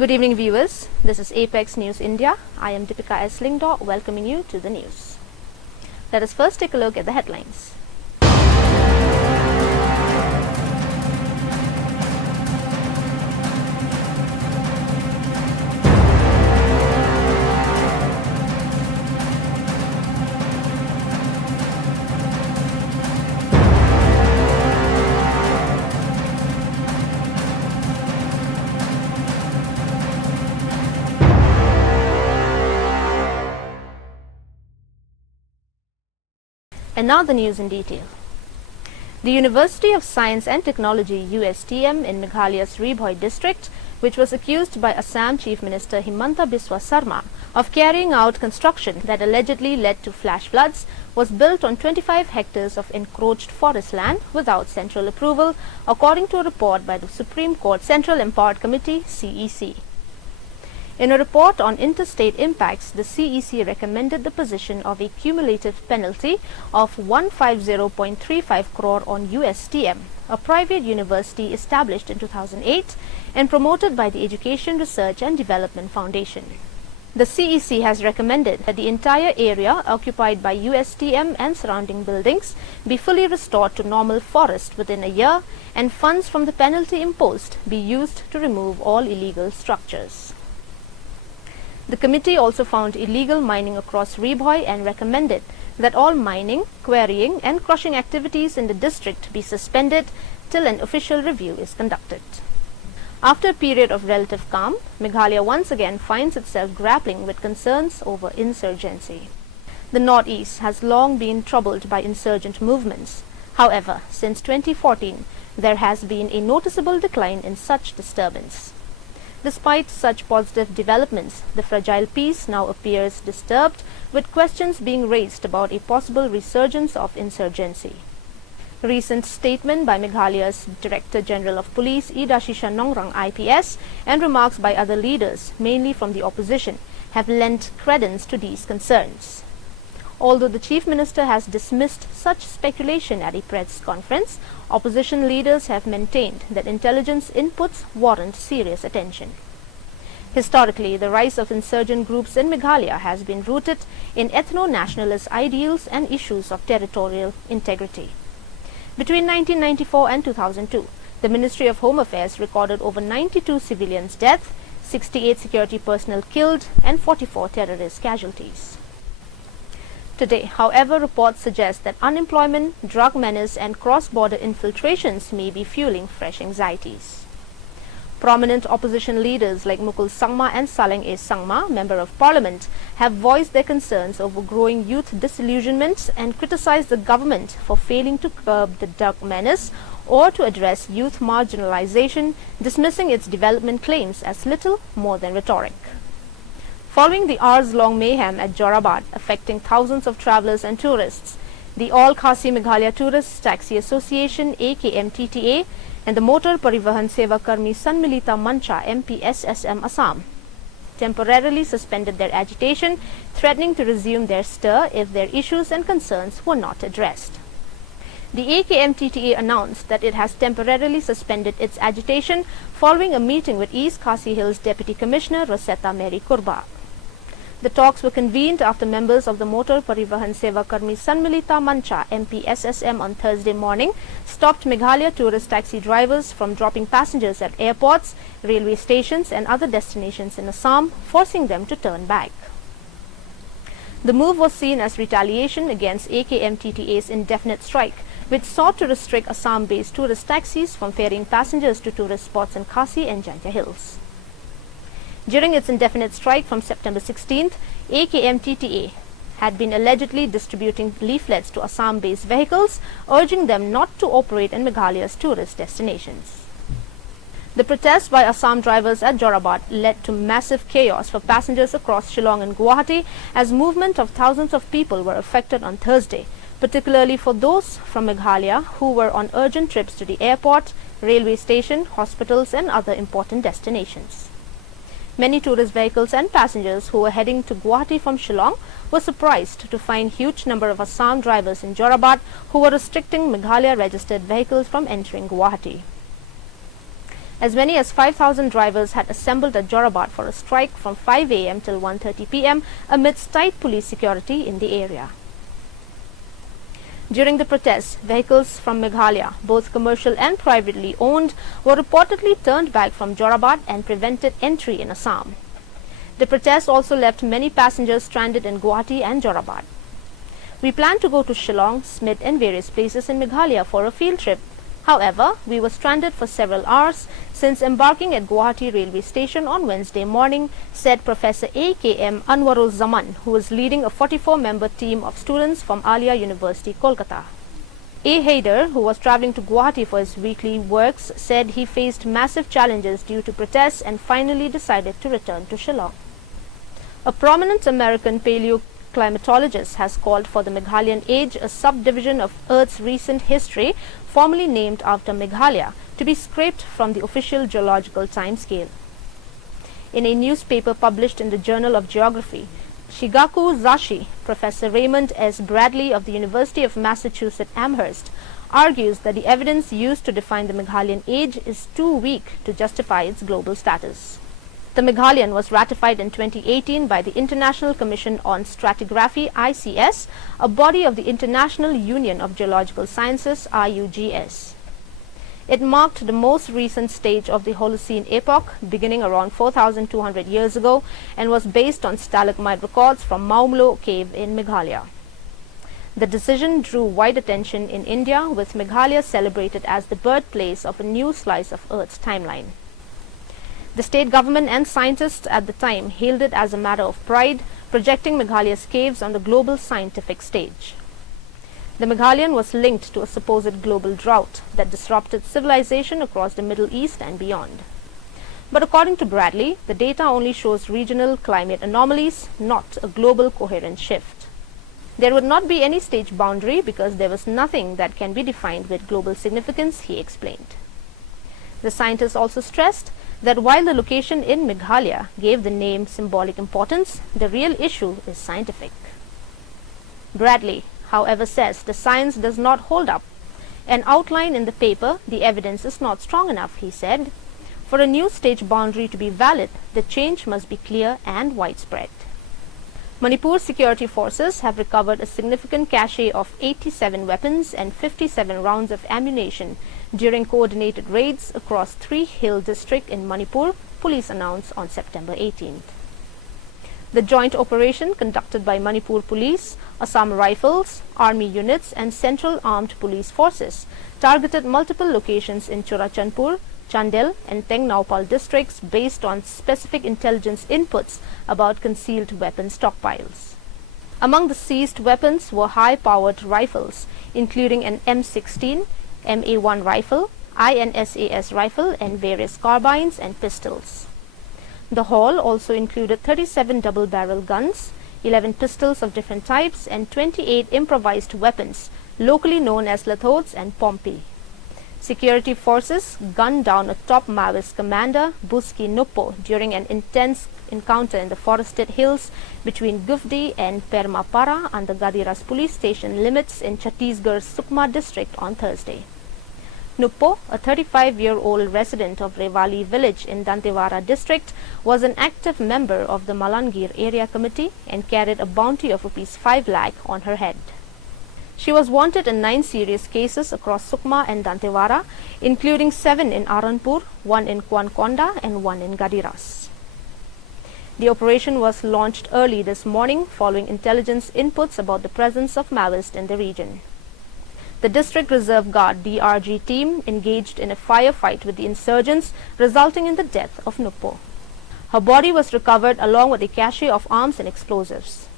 Good evening, viewers. This is Apex News India. I am Deepika S. Lingdor, welcoming you to the news. Let us first take a look at the headlines. And now the news in detail. The University of Science and Technology USTM in Meghalaya's Ri-Bhoi district, which was accused by Assam Chief Minister Himanta Biswa Sarma of carrying out construction that allegedly led to flash floods, was built on 25 hectares of encroached forest land without central approval, according to a report by the Supreme Court Central Empowered Committee (CEC). In a report on interstate impacts, the CEC recommended the position of a cumulative penalty of 150.35 crore on USTM, a private university established in 2008 and promoted by the Education Research and Development Foundation. The CEC has recommended that the entire area occupied by USTM and surrounding buildings be fully restored to normal forest within a year, and funds from the penalty imposed be used to remove all illegal structures. The committee also found illegal mining across Ri-Bhoi and recommended that all mining, quarrying and crushing activities in the district be suspended till an official review is conducted. After a period of relative calm, Meghalaya once again finds itself grappling with concerns over insurgency. The northeast has long been troubled by insurgent movements. However, since 2014, there has been a noticeable decline in such disturbance. Despite such positive developments, the fragile peace now appears disturbed, with questions being raised about a possible resurgence of insurgency. A recent statement by Meghalaya's Director General of Police Idashisha Nongrang IPS and remarks by other leaders, mainly from the opposition, have lent credence to these concerns. Although the Chief Minister has dismissed such speculation at a press conference, opposition leaders have maintained that intelligence inputs warrant serious attention. Historically, the rise of insurgent groups in Meghalaya has been rooted in ethno-nationalist ideals and issues of territorial integrity. Between 1994 and 2002, the Ministry of Home Affairs recorded over 92 civilians' deaths, 68 security personnel killed, and 44 terrorist casualties. Today, however, reports suggest that unemployment, drug menace and cross-border infiltrations may be fueling fresh anxieties. Prominent opposition leaders like Mukul Sangma and Saleng A. Sangma, Member of Parliament, have voiced their concerns over growing youth disillusionment and criticized the government for failing to curb the drug menace or to address youth marginalization, dismissing its development claims as little more than rhetoric. Following the hours-long mayhem at Jorabad affecting thousands of travellers and tourists, the All Khasi Meghalaya Tourist Taxi Association AKMTTA and the Motor Parivahan Seva Karmi Sanmilita Mancha MPSSM Assam temporarily suspended their agitation, threatening to resume their stir if their issues and concerns were not addressed. The AKMTTA announced that it has temporarily suspended its agitation following a meeting with East Khasi Hills Deputy Commissioner Rosetta Mary Kurba. The talks were convened after members of the Motor Parivahan Seva Karmi Sanmilita Mancha MPSSM on Thursday morning stopped Meghalaya tourist taxi drivers from dropping passengers at airports, railway stations and other destinations in Assam, forcing them to turn back. The move was seen as retaliation against AKMTTA's indefinite strike, which sought to restrict Assam-based tourist taxis from ferrying passengers to tourist spots in Khasi and Jantia Hills. During its indefinite strike from September 16th, AKMTTA had been allegedly distributing leaflets to Assam-based vehicles, urging them not to operate in Meghalaya's tourist destinations. The protests by Assam drivers at Jorabad led to massive chaos for passengers across Shillong and Guwahati, as movement of thousands of people were affected on Thursday, particularly for those from Meghalaya who were on urgent trips to the airport, railway station, hospitals and other important destinations. Many tourist vehicles and passengers who were heading to Guwahati from Shillong were surprised to find huge number of Assam drivers in Jorabad who were restricting Meghalaya registered vehicles from entering Guwahati. As many as 5,000 drivers had assembled at Jorabat for a strike from 5 a.m. till 1:30 p.m. amidst tight police security in the area. During the protests, vehicles from Meghalaya, both commercial and privately owned, were reportedly turned back from Jorabat and prevented entry in Assam. The protests also left many passengers stranded in Guwahati and Jorabat. We planned to go to Shillong, Smith and various places in Meghalaya for a field trip. However, we were stranded for several hours since embarking at Guwahati railway station on Wednesday morning, said Professor A.K.M. Anwarul Zaman, who is leading a 44-member team of students from Alia University, Kolkata. A. Haider, who was travelling to Guwahati for his weekly works, said he faced massive challenges due to protests and finally decided to return to Shillong. A prominent American paleoclimatologist has called for the Meghalayan age, a subdivision of Earth's recent history, formerly named after Meghalaya, to be scraped from the official geological timescale. In a newspaper published in the Journal of Geography, Shigaku Zashi, Professor Raymond S. Bradley of the University of Massachusetts Amherst, argues that the evidence used to define the Meghalayan age is too weak to justify its global status. The Meghalayan was ratified in 2018 by the International Commission on Stratigraphy (ICS), a body of the International Union of Geological Sciences (IUGS). It marked the most recent stage of the Holocene epoch, beginning around 4,200 years ago, and was based on stalagmite records from Maumlo Cave in Meghalaya. The decision drew wide attention in India, with Meghalaya celebrated as the birthplace of a new slice of Earth's timeline. The state government and scientists at the time hailed it as a matter of pride, projecting Meghalaya's caves on the global scientific stage. The Meghalayan was linked to a supposed global drought that disrupted civilization across the Middle East and beyond. But according to Bradley, the data only shows regional climate anomalies, not a global coherent shift. There would not be any stage boundary because there was nothing that can be defined with global significance, he explained. The scientists also stressed that while the location in Meghalaya gave the name symbolic importance, the real issue is scientific. Bradley, however, says the science does not hold up. An outline in the paper, the evidence is not strong enough, he said. For a new stage boundary to be valid, the change must be clear and widespread. Manipur security forces have recovered a significant cache of 87 weapons and 57 rounds of ammunition during coordinated raids across 3 hill districts in Manipur, police announced on September 18th. The joint operation, conducted by Manipur Police, Assam Rifles, Army units and Central Armed Police Forces, targeted multiple locations in Churachandpur, Chandel and Tengnaupal districts based on specific intelligence inputs about concealed weapon stockpiles. Among the seized weapons were high-powered rifles, including an M16, MA1 rifle, INSAS rifle and various carbines and pistols. The haul also included 37 double-barrel guns, 11 pistols of different types and 28 improvised weapons, locally known as lathods and pompi. Security forces gunned down a top Maoist commander, Buski Nuppo, during an intense encounter in the forested hills between Gufdi and Permapara and the Gadiras police station limits in Chhattisgarh's Sukma district on Thursday. Nuppo, a 35-year-old resident of Rewali village in Dantewara district, was an active member of the Malangir area committee and carried a bounty of Rs 5 lakh on her head. She was wanted in 9 serious cases across Sukma and Dantewara, including 7 in Aranpur, 1 in Kwankonda and 1 in Gadiras. The operation was launched early this morning following intelligence inputs about the presence of Maoists in the region. The District Reserve Guard DRG team engaged in a firefight with the insurgents, resulting in the death of Nuppo. Her body was recovered along with a cache of arms and explosives.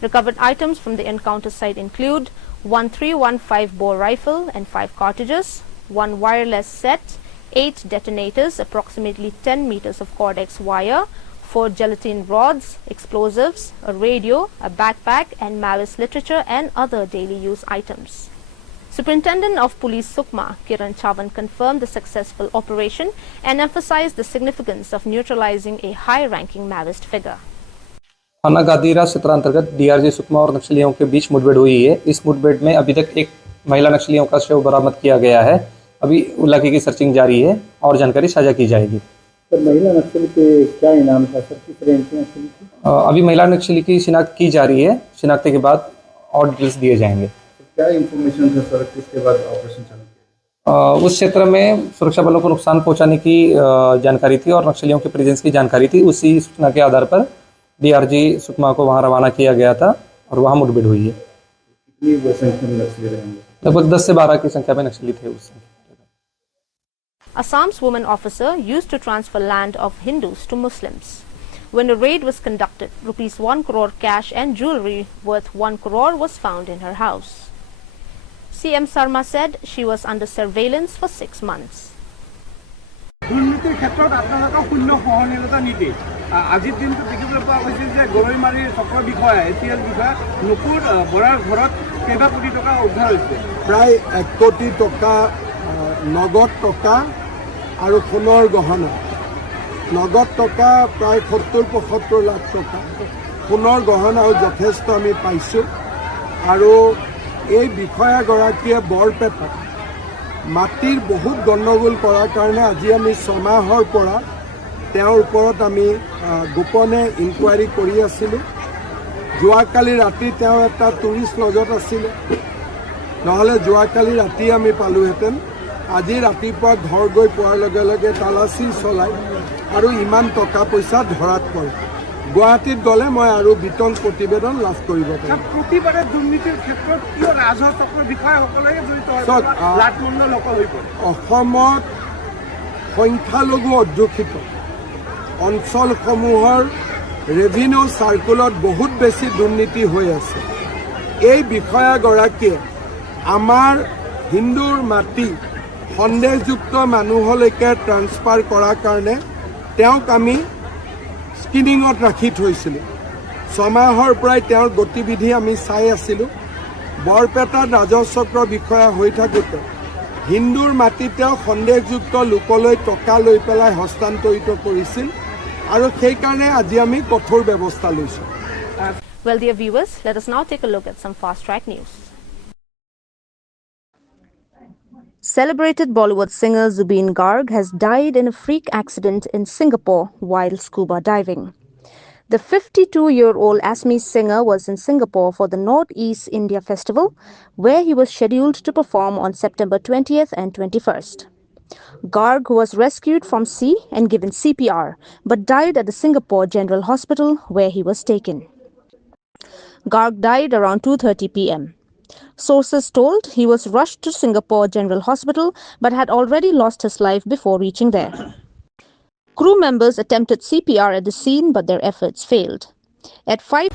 Recovered items from the encounter site include 1 .315 bore rifle and 5 cartridges, 1 wireless set, 8 detonators, approximately 10 meters of Cordex wire, 4 gelatin rods, explosives, a radio, a backpack and Maoist literature and other daily use items. Superintendent of Police Sukma, Kiran Chavan, confirmed the successful operation and emphasized the significance of neutralizing a high-ranking Maoist figure. थाना गादीरा क्षेत्र अंतर्गत DRG Sukma और नक्सलियों के बीच मुठभेड़ हुई है। इस मुठभेड़ में अभी तक एक महिला नक्सलियों का शव बरामद किया गया है। अभी इलाके की सर्चिंग जारी है और जानकारी साझा की जाएगी। सर महिला नक्सली पे क्या इनाम था सर, किस रेंज की नक्सली थी? अभी महिला नक्सली की शिनाख्त की जा रही है, शिनाख्त के बाद और डिटेल्स दिए जाएंगे। क्या इन्फॉर्मेशन था सर, किसके बाद ऑपरेशन चालू किया? उस क्षेत्र में सुरक्षा बलों को नुकसान पहुंचाने की जानकारी थी और नक्सलियों के प्रेजेंस की जानकारी थी। उसी सूचना के आधार पर DRG सुकमा को वहां रवाना किया गया था और वहां मुठभेड़ हुई है। कितनी वो संख्या में नक्सली रहेंगे? लगभग 10 से 12 की संख्या में नक्सली थे उस समय। Assam's woman officer used to transfer land of Hindus to Muslims. When a raid was conducted, rupees 1 crore cash and jewelry worth 1 crore was found in her house. CM Sarma said she was under surveillance for 6 months. দুৰ্নীতিৰ ক্ষেত্ৰত আপোনালোকক শূন্য সহনীয়তা নীতি আজিৰ দিনটো দেখিবলৈ পোৱা গৈছে যে গৰৈমাৰীৰ চক্ৰ বিষয়া ACS বিষয়া নুপুৰ বৰাৰ ঘৰত কেইবা কোটি টকা উদ্ধাৰ হৈছে। প্ৰায় 1 কোটি টকা নগদ টকা আৰু সোণৰ গহনা। নগদ টকা প্ৰায় 70-75 লাখ টকা, সোণৰ গহনাও যথেষ্ট আমি পাইছোঁ। আৰু এই বিষয়াগৰাকীয়ে বৰপেটাত মাটিৰ বহুত গণ্ডগোল কৰাৰ কাৰণে আজি আমি 6 মাহৰ পৰা তেওঁৰ ওপৰত আমি গোপনে ইনকুৱাৰী কৰি আছিলোঁ। যোৱাকালি ৰাতি তেওঁ এটা টুৰিষ্ট লজত আছিলে, নহ'লে যোৱাকালি ৰাতি আমি পালোহেঁতেন। আজি ৰাতিপুৱা ঘৰ গৈ পোৱাৰ লগে লগে তালাচী চলাই আৰু ইমান টকা পইচা ধৰাত পৰে। গুৱাহাটীত গ'লে মই আৰু বিতং প্ৰতিবেদন লাভ কৰিব পাৰিম। প্ৰতিবাৰে দুৰ্নীতিৰ ক্ষেত্ৰত কিয় ৰাজহ চক্ৰৰ বিষয়াসকলে জড়িত হয়, লাটমণ্ডল অকল হৈ পৰে? অসমত সংখ্যালঘু অধ্যুষিত অঞ্চলসমূহৰ ৰেভিনিউ চাৰ্কুলত বহুত বেছি দুৰ্নীতি হৈ আছে। এই বিষয়াগৰাকীয়ে আমাৰ হিন্দুৰ মাটি সন্দেহযুক্ত মানুহলৈকে ট্ৰান্সফাৰ কৰাৰ কাৰণে তেওঁক আমি স্ক্ৰিনিঙত ৰাখি থৈছিলোঁ। 6 মাহৰ পৰাই তেওঁৰ গতিবিধি আমি চাই আছিলোঁ। বৰপেটাত ৰাজহচক্ৰ বিষয়া হৈ থাকোঁতে হিন্দুৰ মাটিত তেওঁ সন্দেহযুক্ত লোকলৈ টকা লৈ পেলাই হস্তান্তৰিত কৰিছিল আৰু সেইকাৰণে আজি আমি কঠোৰ ব্যৱস্থা লৈছোঁ। Well, dear viewers, let us now take a look at some fast-track news. Celebrated Bollywood singer Zubeen Garg has died in a freak accident in Singapore while scuba diving. The 52-year-old Assamese singer was in Singapore for the Northeast India Festival, where he was scheduled to perform on September 20th and 21st. Garg was rescued from sea and given CPR, but died at the Singapore General Hospital, where he was taken. Garg died around 2:30 p.m. Sources told he was rushed to Singapore General Hospital but had already lost his life before reaching there. Crew members attempted CPR at the scene, but their efforts failed. At 5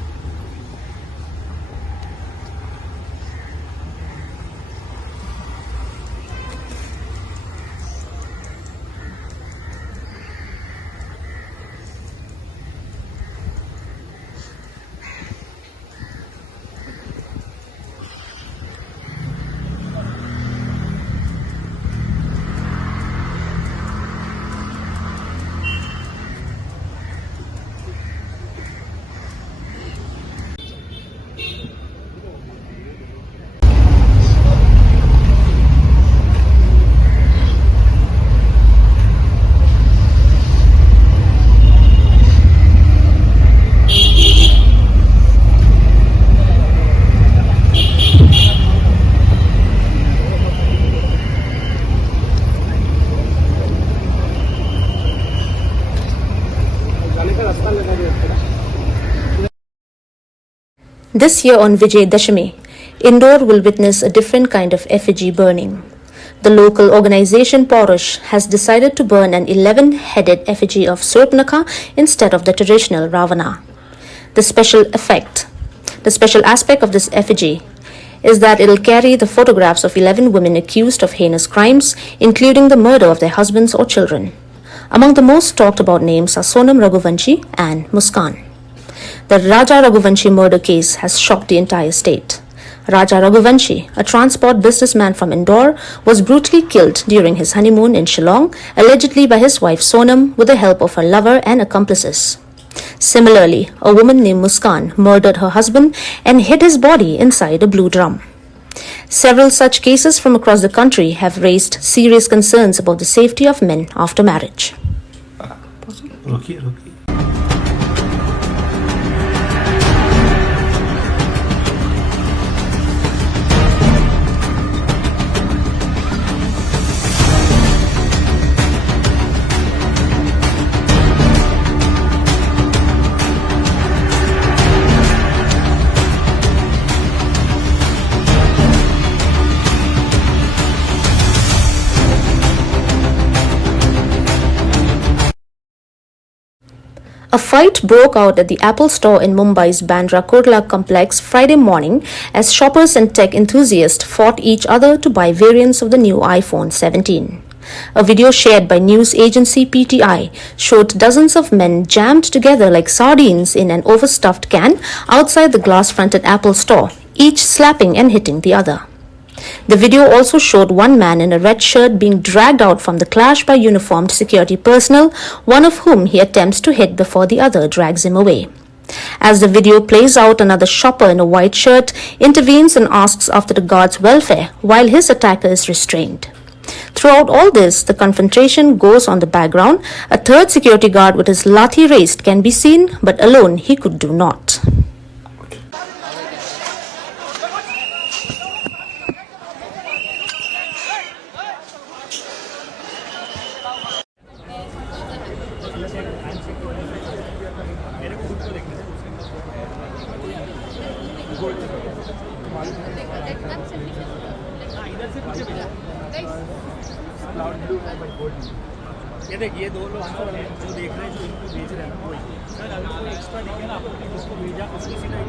This year on Vijay Dashami, Indore will witness a different kind of effigy burning. The local organization Porush has decided to burn an 11-headed effigy of Surpanakha instead of the traditional Ravana. The special aspect of this effigy is that it will carry the photographs of 11 women accused of heinous crimes, including the murder of their husbands or children. Among the most talked about names are Sonam Raghuvanshi and Muskan. The Raja Raghuvanshi murder case has shocked the entire state. Raja Raghuvanshi, a transport businessman from Indore, was brutally killed during his honeymoon in Shillong, allegedly by his wife Sonam with the help of her lover and accomplices. Similarly, a woman named Muskan murdered her husband and hid his body inside a blue drum. Several such cases from across the country have raised serious concerns about the safety of men after marriage. A fight broke out at the Apple store in Mumbai's Bandra Kurla complex Friday morning as shoppers and tech enthusiasts fought each other to buy variants of the new iPhone 17. A video shared by news agency PTI showed dozens of men jammed together like sardines in an overstuffed can outside the glass-fronted Apple store, each slapping and hitting the other. The video also showed one man in a red shirt being dragged out from the clash by uniformed security personnel, one of whom he attempts to hit before the other drags him away. As the video plays out, another shopper in a white shirt intervenes and asks after the guard's welfare, while his attacker is restrained. Throughout all this, the confrontation goes on the background. A third security guard with his lathi raised can be seen, but alone he could do naught. ये देखिए दो लोग जो देख रहे हैं जो इनको बेच रहे हैं वही सर अगर कोई एक्स्ट्रा दिखे ना आपको उसको भेजा उसकी सीधा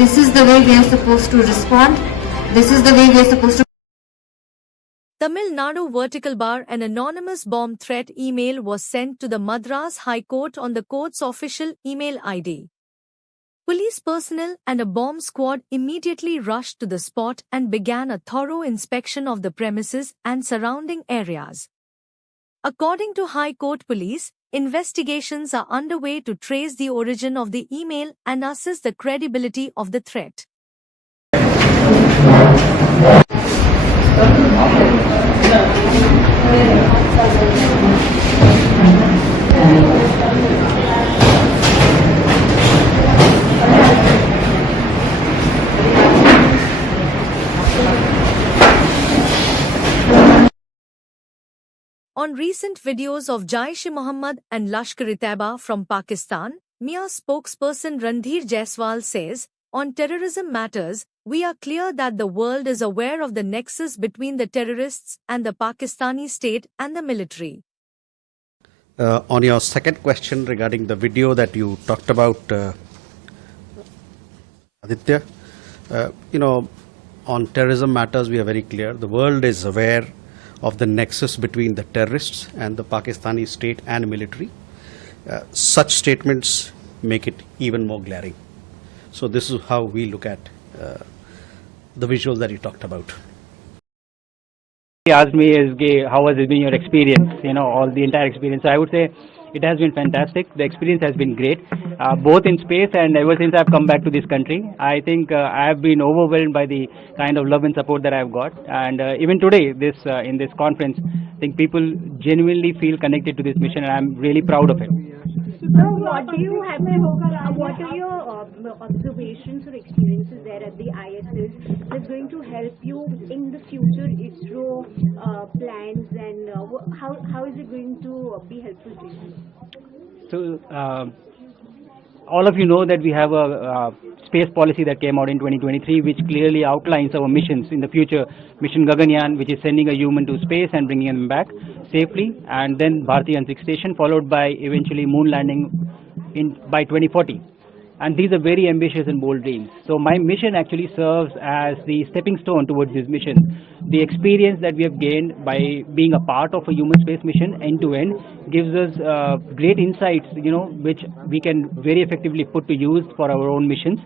This is the way we are supposed to respond. This is the way we are supposed to. Tamil Nadu Vertical Bar, an anonymous bomb threat email was sent to the Madras High Court on the court's official email ID. Police personnel and a bomb squad immediately rushed to the spot and began a thorough inspection of the premises and surrounding areas. According to High Court Police, investigations are underway to trace the origin of the email and assess the credibility of the threat. On recent videos of Jaish-e-Mohammed and Lashkar-e-Taiba from Pakistan, MIA spokesperson Randhir Jaiswal says, "On terrorism matters, we are clear that the world is aware of the nexus between the terrorists and the Pakistani state and the military." On your second question regarding the video that you talked about, Aditya, on terrorism matters, we are very clear. The world is aware of the nexus between the terrorists and the Pakistani state and military. Such statements make it even more glaring. So this is how we look at the visuals that you talked about. He asked me, how has it been your experience, all the entire experience. So I would say it has been fantastic. The experience has been great, both in space and ever since I've come back to this country. I think I have been overwhelmed by the kind of love and support that I've got. And even today, in this conference, I think people genuinely feel connected to this mission, and I'm really proud of it. So what do you have what are your observations or experiences there at the ISS that's going to help you in the future ISRO plans, and how is it going to be helpful to you? So, all of you know that we have a space policy that came out in 2023, which clearly outlines our missions in the future. Mission Gaganyaan, which is sending a human to space and bringing them back safely, and then Bharati Antriksh Station, followed by eventually moon landing by 2040. And these are very ambitious and bold dreams. So my mission actually serves as the stepping stone towards this mission. The experience that we have gained by being a part of a human space mission end to end gives us great insights, which we can very effectively put to use for our own missions.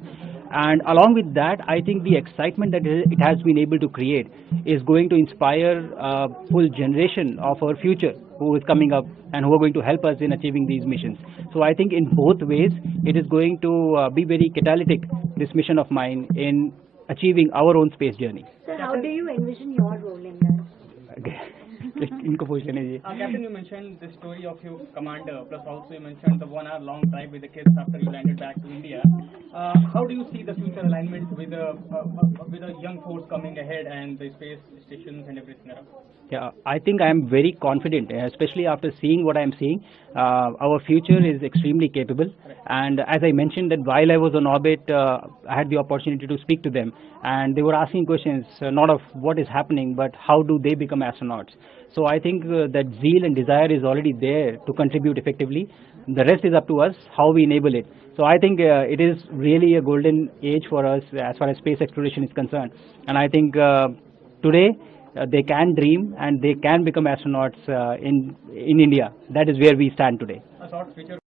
And along with that, I think the excitement that it has been able to create is going to inspire a full generation of our future who is coming up and who are going to help us in achieving these missions. So I think in both ways, it is going to be very catalytic, this mission of mine, in achieving our own space journey. So how do you envision your role in that? Captain, you mentioned the story of your commander, plus also you mentioned the 1 hour long drive with the kids after you landed back to India. How do you see the future alignment with the young force coming ahead and the space stations and everything around? Yeah, I think I am very confident, especially after seeing what I am seeing. Our future is extremely capable, and as I mentioned that while I was on orbit, I had the opportunity to speak to them, and they were asking questions not of what is happening, but how do they become astronauts. So I think that zeal and desire is already there to contribute effectively. The rest is up to us, how we enable it. So I think it is really a golden age for us as far as space exploration is concerned. And I think today they can dream and they can become astronauts in India. That is where we stand today. A short future.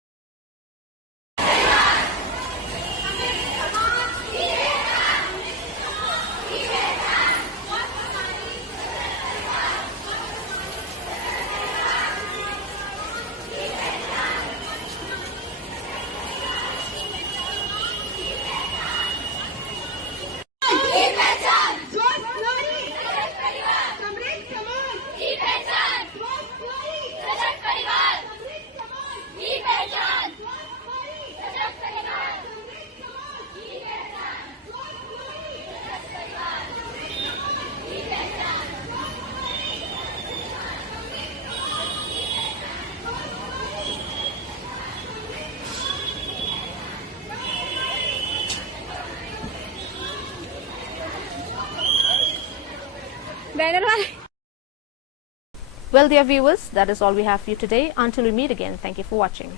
Well, dear viewers, that is all we have for you today. Until we meet again, thank you for watching.